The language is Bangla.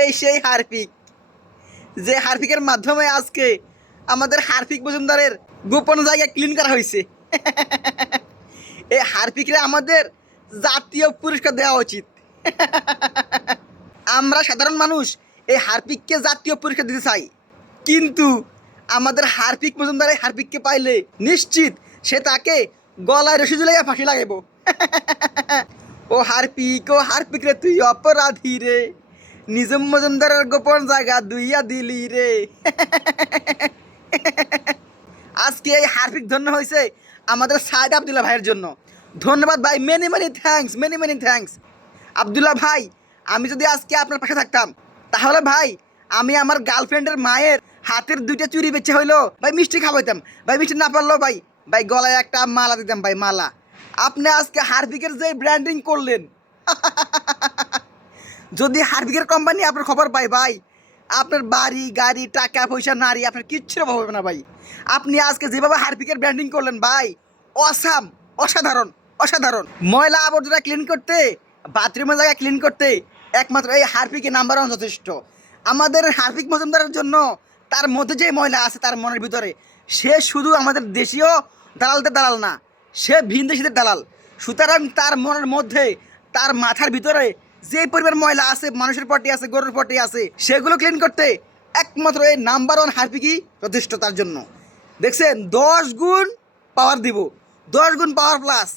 এই সেই হারপিক, যে হারপিকের মাধ্যমে আজকে আমাদের হারপিক মজুমদারের গোপন জায়গা ক্লিন করা হয়েছে। এই হারপিকরে আমাদের জাতীয় পুরস্কার দেওয়া উচিত। আমরা সাধারণ মানুষ এই হারপিককে জাতীয় পুরস্কার দিতে চাই, কিন্তু আমাদের হারপিক মজুমদার এই হারপিককে পাইলে নিশ্চিত সে তাকে গলায় রশি ঝুলাইয়া ফাঁসি লাগাইব। ও হারপিক রে তুই অপরাধী রে, নিজম মজুমদারের গোপন জায়গা দুইয়া দিলি রে। আজকে এই হারপিক ধন্য হয়েছে আমাদের সাইদ আবদুল্লাহ ভাইয়ের জন্য। ধন্যবাদ ভাই, many many thanks, many many thanks. Abdullah ভাই, আমি যদি আজকে আপনার পাশে থাকতাম তাহলে ভাই আমি আমার গার্লফ্রেন্ডের মায়ের হাতের 2টা চুরি বেচে হইলো ভাই মিষ্টি খাওয়াইতাম ভাই, মিষ্টি না পারলো ভাই ভাই গলায় একটা মালা দিতাম ভাই, মালা। আপনি আজকে হারপিকের যে ব্র্যান্ডিং করলেন, যদি হারপিকের কোম্পানি আপনার খবর পায় ভাই, আপনার বাড়ি গাড়ি টাকা পয়সা নারী আপনার কিচ্ছু অভাব হবে না ভাই। আপনি আজকে যেভাবে হারপিকের ব্র্যান্ডিং করলেন ভাই, অসাম, অসাধারণ, অসাধারণ। ময়লা আবর্জনা ক্লিন করতে, বাথরুমের জায়গা ক্লিন করতে একমাত্র এই হারপিকের নাম্বার 1 যথেষ্ট। আমাদের হারপিক মজুমদারের জন্য তার মধ্যে যে ময়লা আছে তার মনের ভিতরে, সে শুধু আমাদের দেশীয় দালালদের দালাল না, সে ভিনদেশীদের দালাল। সুতরাং তার মনের মধ্যে, তার মাথার ভিতরে যে পরিমাণ ময়লা আছে, মানুষের পটি আছে, গরুর পটি আছে, সেগুলো ক্লিন করতে একমাত্র এই নাম্বার 1 হারপিকই যথেষ্ট তার জন্য। দেখছেন, 10 গুণ পাওয়ার দিব, 10 গুণ পাওয়ার প্লাস।